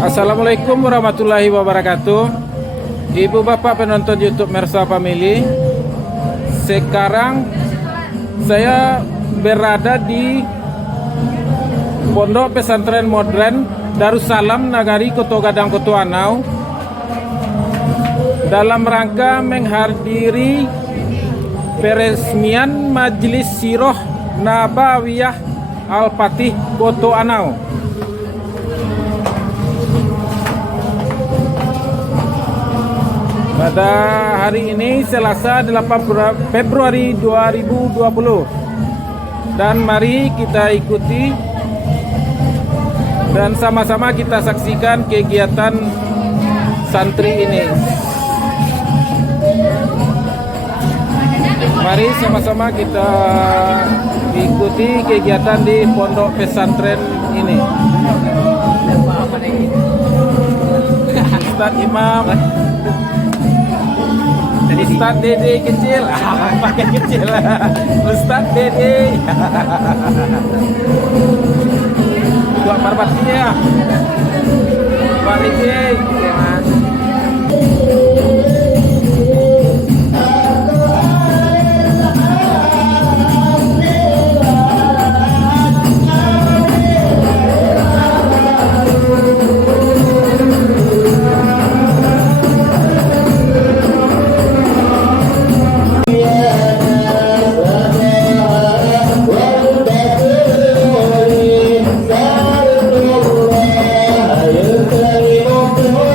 Assalamualaikum warahmatullahi wabarakatuh. Ibu bapak penonton YouTube Mersa Family, sekarang saya berada di Pondok Pesantren Modern Darussalam Nagari Koto Gadang Koto Anau dalam rangka menghadiri peresmian Majelis Siroh Nabawiyah Al-Fatih Koto Anau. Pada hari ini Selasa 8 Februari 2020. Dan mari kita ikuti dan sama-sama kita saksikan kegiatan santri ini. Mari sama-sama kita ikuti kegiatan di pondok pesantren ini. Ustadz Imam, Ustadz Dede kecil, pakai kecil, Ustadz Dede. Buat marbatnya ya, Pak Dede, ya mas. Oh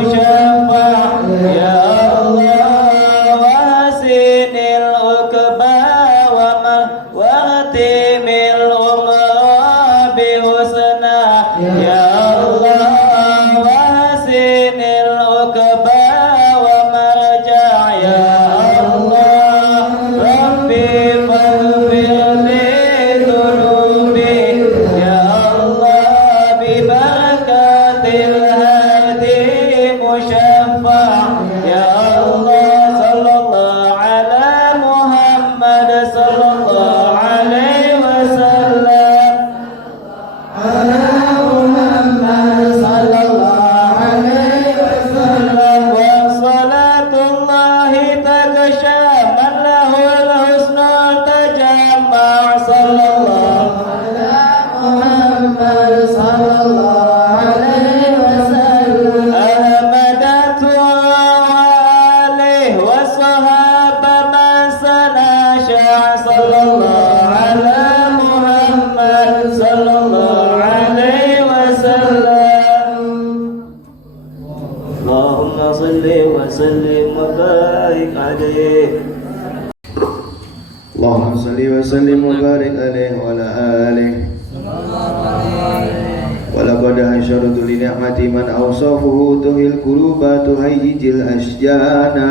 مشفع يا الله وحسن العقبى واختم الأمر بحسنى يا الله وحسن العقبى ومرجع يا الله ربي فاغفر لي ذنوبي يا الله ببركة الهادي مشفع يا الله صلى الله على محمد صلى الله عليه وسلم على محمد صلى الله عليه وسلم وصلاة الله تغشى من له الحسن تجمع صلى الله على محمد صلى الله عليه وسلم أحمد وآله وصحابة من سنى شاع صلى الله على محمد صلى الله عليه وسلم اللهم صل وسلم وبارك عليه اللهم صل وسلم وبارك عليه وعلى آله ولقد أشرت لنعمة من أوصافه تهي القلوب تهيج الأشجانا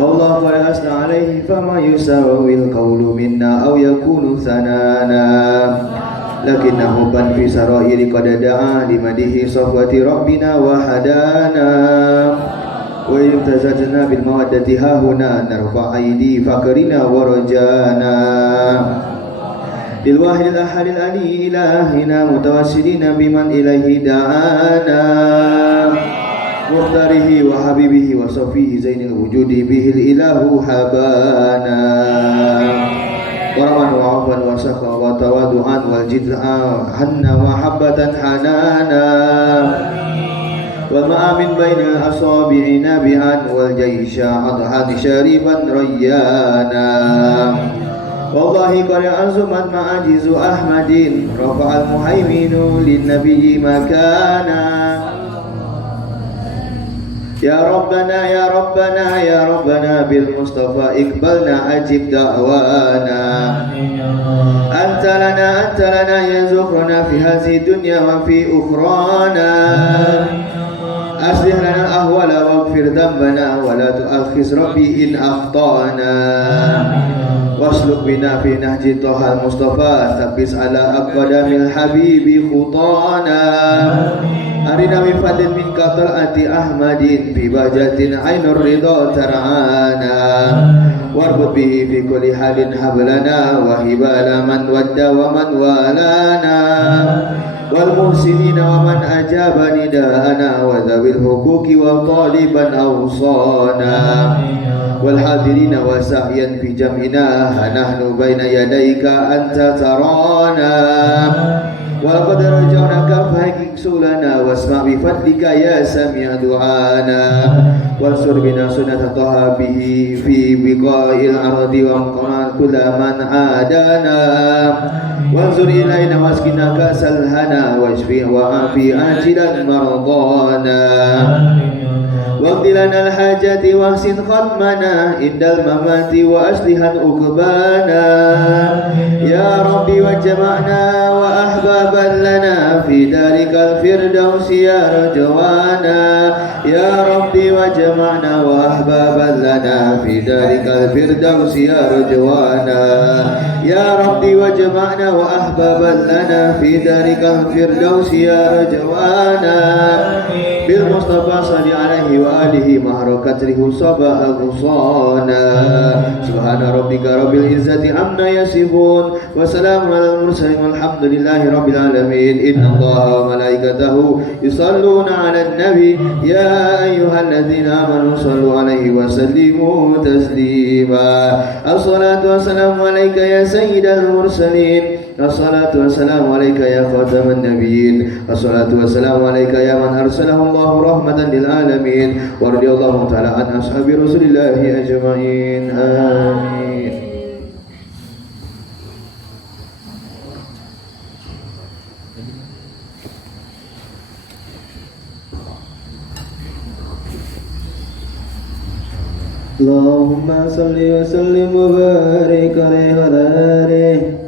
والله قد أثنى عليه فما يساوي القول منا أو يكون ثنانا لكنه بن في سرائر قد دعا لمده صفوة ربنا وحدانا وإن امتزجنا بالمودة ها هنا نرفع أيدي فقرنا ورجانا للواحد الأحد الألي إلهنا متوسلين بمن إليه دعانا مختاره وحبيبه وصفيه زين الوجود به الإله حبانا ورما وعفوا وسخا وتواضعا والجدعا حنا وحبة حنانا والماء من بين الأصابع نابعا والجيش أضحى شاربا ريانا والله قد أزمت معاجز أحمد رفع المهيمن للنبي مكانا يا ربنا يا ربنا يا ربنا بالمصطفى اقبلنا أجب دعوانا أنت لنا يا زخرنا في هذه الدنيا وفي أخرانا أصلح لنا الأهوال واغفر ذنبنا ولا تؤاخذ ربي إن أخطأنا واسلك بنا في نهج طه المصطفى ثبت على أقدام الحبيب خطانا أرنا من فضل منك طلعة أحمد في بهجة عين الرضا ترعانا واربط به في كل حال حبلنا وهبال من ود ومن والانا والمحسنين ومن أجاب نداءنا وذوي الحقوق وطالبا أوصانا والحاضرين وسعيا في جمعنا نحن بين يديك أنت ترانا ولقد رجوناك فهيك سولنا واسمع بفضلك يا سميع دعانا وانصر بنا سنة طه به في بقاء الأرض وانقنا كل من عادانا وانظر إلينا واسقنا كأس الهنا واشفي وعافي آجلا مرضانا واقض لنا الحاجات واحسن ختمنا عند الممات وأصلحا عقبانا يا ربي وجمعنا وأحبابا لنا في ذلك الفردوس يا رجوانا يا ربي وجمعنا وأحبابا لنا في ذلك الفردوس يا رجوانا يا ربي وجمعنا وأحبابا لنا في ذلك الفردوس يا رجوانا بالمصطفى صل عليه وآله مهر كتره صبا غصانا سبحان ربك رب العزة عما يصفون وسلام على المرسلين والحمد لله رب العالمين إن الله وملائكته يصلون على النبي يا أيها الذين آمنوا صلوا عليه وسلموا تسليما الصلاة والسلام عليك يا سيد المرسلين الصلاة والسلام عليك يا خاتم النبيين الصلاة والسلام عليك يا من أرسله الله رحمة للعالمين ورضي الله تعالى عن أصحاب رسول الله أجمعين آمين. Allahumma salli wa sallim wa barik alaihi wa ala alihi.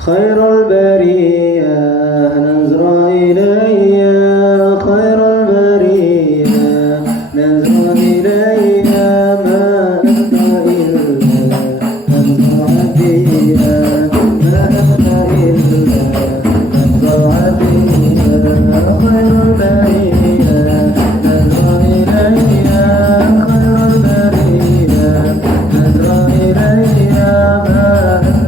Khairul bariyah nazra ilayya, khairul bariyah nazra ilayya, ma anta illa nazra hadiya, ma anta illa nazra hadiya. Khairul bariyah nazra ilayya, khairul bariyah nazra ilayya, ma anta illa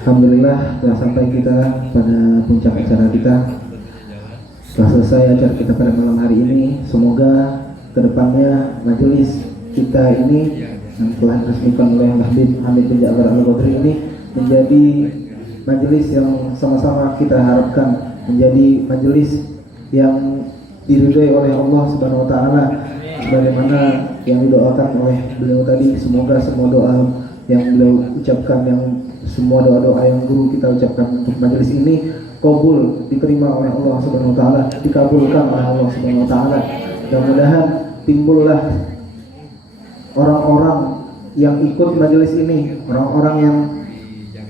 Alhamdulillah telah sampai kita pada puncak acara kita. Setelah selesai acara kita pada malam hari ini, semoga kedepannya majelis kita ini yang telah diresmikan oleh Habib Hamid bin Ja'far Al-Qadri ini menjadi majelis yang sama-sama kita harapkan menjadi majelis yang diridhai oleh Allah Subhanahu wa taala sebagaimana yang didoakan oleh beliau tadi. Semoga semua doa yang beliau ucapkan, yang semua doa-doa yang guru kita ucapkan untuk majelis ini kabul, diterima oleh Allah Subhanahu wa taala, dikabulkan oleh Allah Subhanahu wa taala. Mudah-mudahan timbullah orang-orang yang ikut majelis ini, orang-orang yang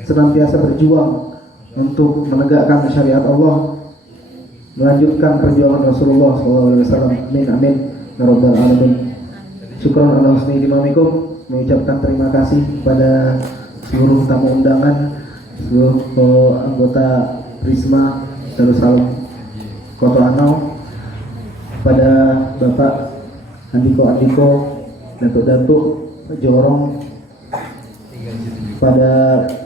senantiasa berjuang untuk menegakkan syariat Allah, melanjutkan perjuangan Rasulullah SAW. Amin amin ya rabbal alamin. Syukran ala husni imamikum. Mengucapkan terima kasih kepada seluruh tamu undangan, seluruh anggota Prisma Darussalam Koto Anau, pada Bapak Andiko, Datuk Jorong, pada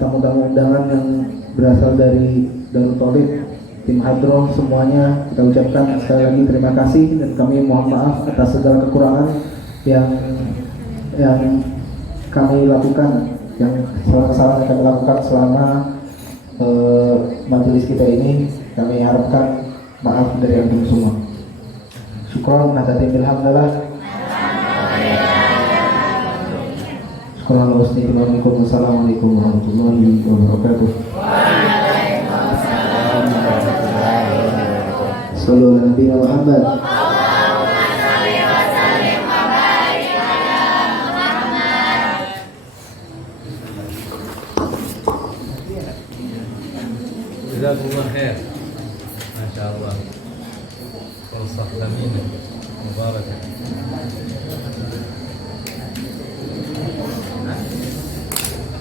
tamu-tamu undangan yang berasal dari Darul Tauhid, tim Hadroh, semuanya kita ucapkan sekali lagi terima kasih, dan kami mohon maaf atas segala kekurangan yang kami lakukan, yang kesalahan-kesalahan yang kami lakukan selama majelis kita ini. Kami harapkan maaf dari antum semua. Syukran nadatin bilhamdulillah. Assalamualaikum warahmatullahi wabarakatuh. Sallallahu alaihi Muhammad. Jazakumullah khair. Masya Allah. Mubarak.